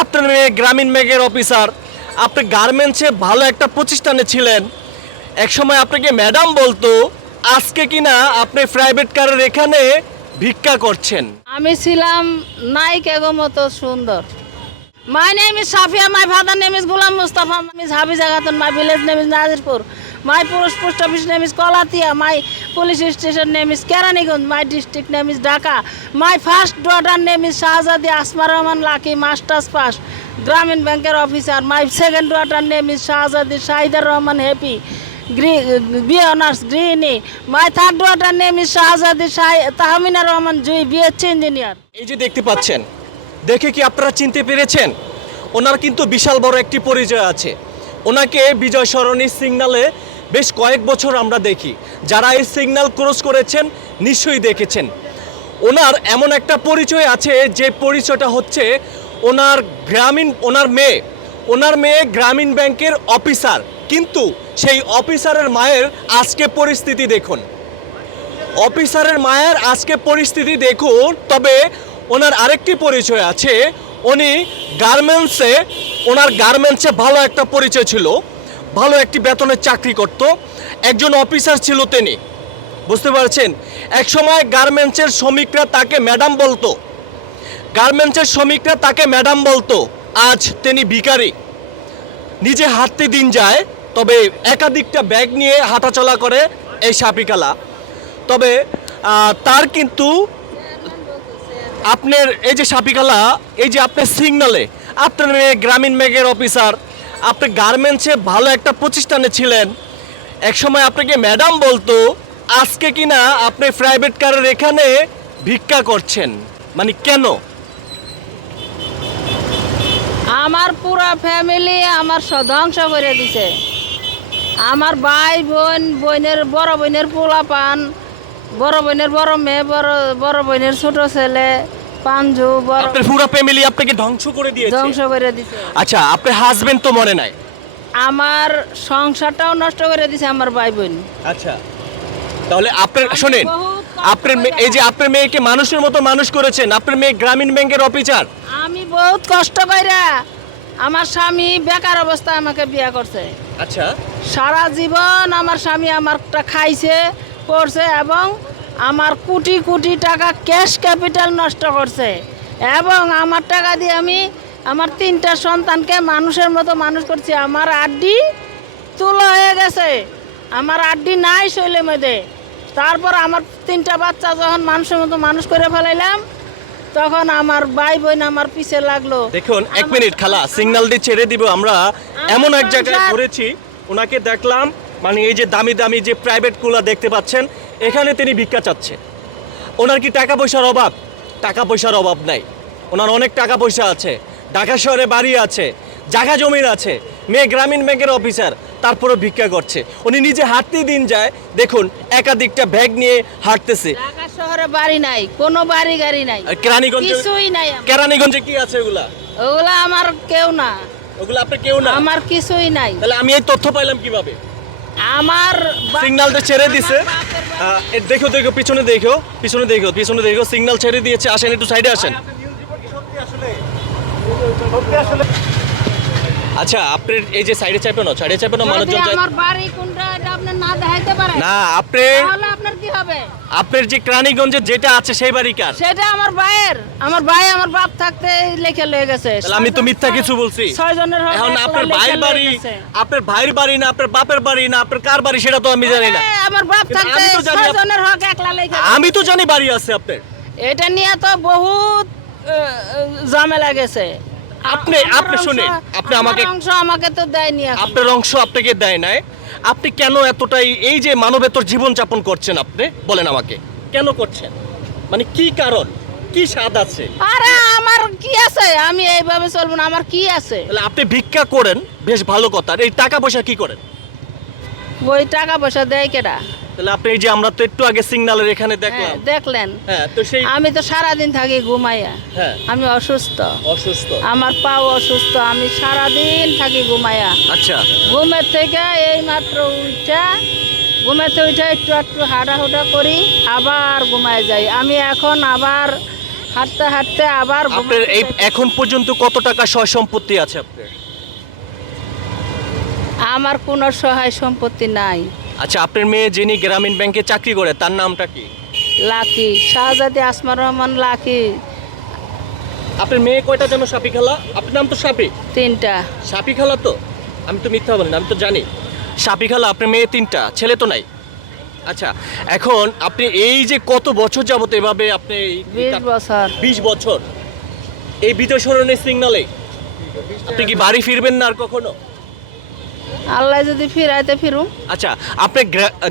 আপনার মেয়ে, গ্রামীণ ব্যাংকের অফিসার আপনি গার্মেন্টসে ভালো একটা প্রতিষ্ঠানে ছিলেন। একসময় আপনাকে ম্যাডাম বলতো, আজকে কিনা আপনি প্রাইভেট কারের এখানে ভিক্ষা করছেন? আমি ছিলাম নায়িকা গো মতো সুন্দর। My name is Safia my father name is Golam Mustafa miss Habiza Khatun my village name is Nazirpur my পুরুষ post office name is Kalatia my police station name is Keraniganj my district name is Dhaka my first daughter name is Shahzadi Asma Rahman Lucky masters pass Grameen ব্যাংকের officer my second daughter name is Shahzadi Shahidar Rahman Happy B honours গৃহিণী my third daughter name is Shahzadi Shah Tahmina Rahman Jui BSc engineer এই যে দেখতে পাচ্ছেন, দেখে কি আপনারা চিনতে পেরেছেন? ওনার কিন্তু বিশাল বড় একটি পরিচয় আছে। ওনাকে বিজয় সরণী সিগনালে বেশ কয়েক বছর আমরা দেখি। যারা এই সিগন্যাল ক্রস করেছেন, নিশ্চয়ই দেখেছেন। ওনার এমন একটা পরিচয় আছে, যে পরিচয়টা হচ্ছে ওনার গ্রামীণ, ওনার মেয়ে। ওনার মেয়ে গ্রামীণ ব্যাংকের অফিসার কিন্তু সেই অফিসারের মায়ের আজকে পরিস্থিতি দেখুন। অফিসারের মায়ের আজকে পরিস্থিতি দেখুন, তবে ওনার আরেকটি পরিচয় আছে। উনি গার্মেন্টসে ওনার গার্মেন্টসে ভালো একটা পরিচয় ছিল। ভালো একটি বেতনের চাকরি করত। একজন অফিসার ছিল তিনি। বুঝতে পারছেন? একসময় গার্মেন্টসের শ্রমিকরা তাকে ম্যাডাম বলতো। গার্মেন্টসের শ্রমিকরা তাকে ম্যাডাম বলতো। আজ তিনি ভিখারি। নিজে হাঁটতে দিন যায়, তবে একাধিকটা ব্যাগ নিয়ে হাঁটাচলা করে এই সাপিকালা তবে তার কিন্তু আপনার এই যে সাপিকালা এই যে আপনার সিগনালে আপনার মেয়ে, গ্রামীণ ব্যাংকের অফিসার আপনি গার্মেন্টসে ভালো একটা প্রতিষ্ঠানে ছিলেন। একসময় আপনাকে ম্যাডাম বলতো, আজকে কিনা আপনি প্রাইভেট কারের এখানে ভিক্ষা করছেন। মানে কেন? আমার পুরা ফ্যামিলি আমার ধ্বংস করে দিছে। আমার ভাই বোন, বোনের, বড় বোনের পোলা পান বড় বোনের বড় মেয়ে, বড় বড় বোনের ছোট ছেলে পাঞ্জু বড় আপনার পুরো ফ্যামিলি আপনাকে ধ্বংস করে দিয়েছে। ধ্বংস করে দিছে আচ্ছা আপনার হাজবেন্ড তো মনে নাই? আমার সংসারটাও নষ্ট করে দিছে আমার ভাই বোন আচ্ছা তাহলে আপনার শোনেন আপনার এই যে আপনার মেয়েকে মানুষের মতো মানুষ করেছেন আপনার মেয়ে গ্রামীণ ব্যাংকের অফিসার আমি বহুত কষ্ট কইরা আমার স্বামী বেকার অবস্থায় আমাকে বিয়ে করছে। আচ্ছা। সারা জীবন আমার স্বামী আমারটা খাইছে করছে এবং আমার কোটি কোটি টাকা ক্যাশ ক্যাপিটাল নষ্ট করছে। এবং আমার টাকা দিয়ে আমি আমার তিনটা সন্তানকে মানুষের মতো মানুষ করছি। আমার আড্ডি তুলো হয়ে গেছে। আমার আড্ডি নাই শৈলের মধ্যে। তারপর আমার তিনটা বাচ্চা যখন মানুষের মতো মানুষ করে ফেলাইলাম তখন আমার ভাই বোন আমার পিছে লাগল। দেখুন এক মিনিট খালা সিগন্যাল দিয়ে ছেড়ে দিব আমরা। এমন এক জায়গায় ঘুরেছি ওনাকে দেখলাম মানে এই যে দামি দামি যে প্রাইভেট কুলা দেখতে পাচ্ছেন এখানে তিনি ভিক্ষা চাচ্ছে। ওনার কি টাকা পয়সার অভাব? টাকা পয়সার অভাব নাই। ওনার অনেক টাকা পয়সা আছে। ঢাকা শহরে বাড়ি আছে জায়গা জমির আছে। মেয়ে গ্রামীণ ব্যাংকের অফিসার তারপরে ভিক্ষা করছে। উনি নিজে হাঁটতে দিন যায়। দেখুন একাধিকটা ব্যাগ নিয়ে হাঁটতেছে। ঢাকা শহরে বাড়ি নাই কোনো বাড়ি গাড়ি নাই। কেরানীগঞ্জে কিছুই নাই। কেরানীগঞ্জে কি আছে ওগুলা? ওগুলা আমার কেউ না। ওগুলো আপনি কেউ না? আমার কিছুই নাই। তাহলে আমি এই তথ্য পাইলাম কীভাবে? আমার সিগন্যালটা ছেড়ে দিছে। দেখো দেখো পিছনে দেখো পিছনে দেখো পিছনে দেখো সিগন্যাল ছেড়ে দিয়েছে আসেন একটু সাইডে আসেন। আচ্ছা আপনি এই যে সাইডে চাপেন না সাইডে চাপেন মানুষজন আমার বাড়ি কোনটা আপনি না দেখাইতে পারেন না আপনি হবে? আপনার যে ক্রানীগঞ্জে যেটা আছে সেই বাড়ি কার? সেটা আমার ভাইয়ের। আমার ভাই আমার বাপ থাকতে লেখে লয়ে গেছে। তাহলে আমি তো মিথ্যা কিছু বলছি। ছয় জনের হক এখন আপনার ভাইয়ের বাড়ি আপনার ভাইয়ের বাড়ি না আপনার বাপের বাড়ি না আপনার কার বাড়ি সেটা তো আমি জানি না। আমার বাপ থাকতে আমি তো জানি ছয় জনের হক একলা লেখে আমি তো জানি বাড়ি আছে আপনার। এটা নিয়ে তো বহুত ঝামেলা গেছে। আপনি- আপনি শুনেন, আপনি আমাকে- অংশ আমাকে তো দেয়নি আপনার অংশ আপনাকে দেয় নাই। আপনি কেন এতটাই এই যে মানবেতর জীবন যাপন করছেন আপনি বলেন আমাকে। কেন করছেন? মানে কি কারণ? কি স্বাদ আছে? আরে আমার কি আছে? আমি এইভাবে চলবো না আমার কি আছে? তাহলে আপনি ভিক্ষা করেন বেশ ভালো কথা। আর এই টাকা পয়সা কি করেন? ওই টাকা পয়সা দেয় কেডা? তাহলে আপনি যে আমরা তো একটু আগে সিগন্যালের এখানে হ্যাঁ, দেখলাম। দেখলেন। হ্যাঁ তো সেই আমি তো থাকি ঘুমাইয়া। হ্যাঁ। আমি অসুস্থ। অসুস্থ। আমার পাও অসুস্থ আমি থাকি ঘুমাইয়া। আচ্ছা। ঘুমের থেকে এই মাত্র উঠা থেকে উঠে একটু একটু হাঁটাহুটা করি আবার ঘুমায় যাই। আমি এখন আবার হাঁটতে হাঁটতে আবার আপনার এই এখন পর্যন্ত কত টাকা সয় সম্পত্তি আছে আপনার? আমার কোনো সহায় সম্পত্তি নাই। আচ্ছা আপনার মেয়ে যিনি গ্রামীণ ব্যাংকে চাকরি করে তার নামটা কি? লাকি শাহজাদি আসমার রহমান লাকি। আপনার মেয়ে কয়টা যেন সাপি খালা? আপনার নাম তো সাপি। তিনটা। সাপি খালা তো? আমি তো মিথ্যা বলেন আমি তো জানি। সাপি খালা আপনার মেয়ে তিনটা ছেলে তো নাই। আচ্ছা এখন আপনি এই যে কত বছর যাবত এভাবে আপনি বিশ বছর। বিশ বছর। এই বিজয় সিগনালে আপনি কি বাড়ি ফিরবেন না আর কখনো? আল্লাহ যদি ফিরাইতে ফিরুম। আচ্ছা আপনি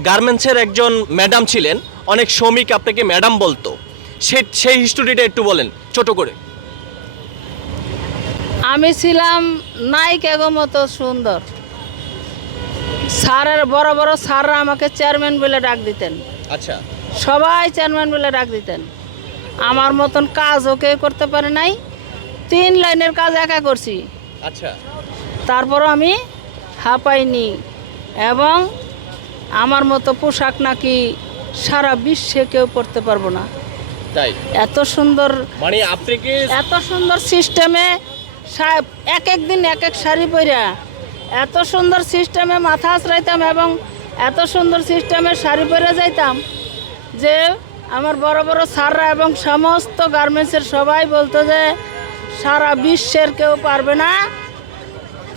গার্মেন্টসের একজন ম্যাডাম ছিলেন অনেক শ্রমিক আপনাকে ম্যাডাম বলতো। সে সেই হিস্টোরিটা একটু বলেন ছোট করে। আমি ছিলাম নায়িকা গো মতো সুন্দর। স্যারের বড় বড় স্যাররা আমাকে চেয়ারম্যান বলে ডাক দিতেন। আচ্ছা। সবাই চেয়ারম্যান বলে ডাক দিতেন। আমার মতন কাজও কেউ করতে পারে নাই। তিন লাইনের কাজ একা করছি। আচ্ছা। তারপরও আমি হাঁপাইনি এবং আমার মতো পোশাক নাকি সারা বিশ্বে কেউ পরতে পারব না। তাই? এত সুন্দর মানে আপনি কি এত সুন্দর সিস্টেমে এক এক দিন এক এক শাড়ি পরা এত সুন্দর সিস্টেমে মাথা আশ্রাইতাম এবং এত সুন্দর সিস্টেমে শাড়ি পরে যাইতাম যে আমার বড় বড় স্যাররা এবং সমস্ত গার্মেন্টসের সবাই বলতো যে সারা বিশ্বের কেউ পারবে না।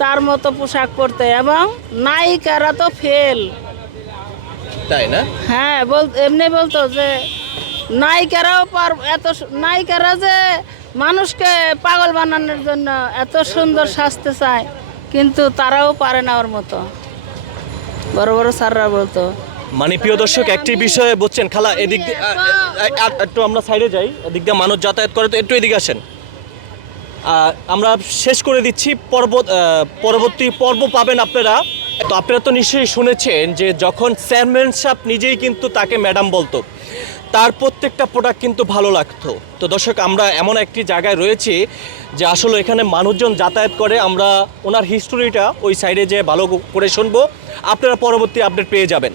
তার মতো পোশাক পরতে এবং নায়িকারা তো ফেল। তাই না? হ্যাঁ বল এমনি বলতো যে নায়িকারাও পার এত নায়িকারা যে মানুষকে পাগল বানানোর জন্য এত সুন্দর সাজতে চায় কিন্তু তারাও পারে না ওর মতো। বড় বড় স্যাররা বলতো। মানে প্রিয় দর্শক একটি বিষয়ে বলছেন খালা এদিক দিয়ে একটু আমরা সাইডে যাই এদিক দিয়ে মানুষ যাতায়াত করে তো একটু এদিকে আসেন। আমরা শেষ করে দিচ্ছি। পর্ব আহ, পরবর্তী পর্ব পাবেন আপনারা। তো আপনারা তো নিশ্চয়ই শুনেছেন যে যখন চেয়ারম্যান সাহেব নিজেই কিন্তু তাকে ম্যাডাম বলতো তার প্রত্যেকটা প্রোডাক্ট কিন্তু ভালো লাগতো। তো দর্শক আমরা এমন একটি জায়গায় রয়েছি যে আসলে এখানে মানুষজন যাতায়াত করে। আমরা ওনার হিস্টোরিটা ওই সাইডে যে ভালো করে শুনব। আপনারা পরবর্তী আপডেট পেয়ে যাবেন।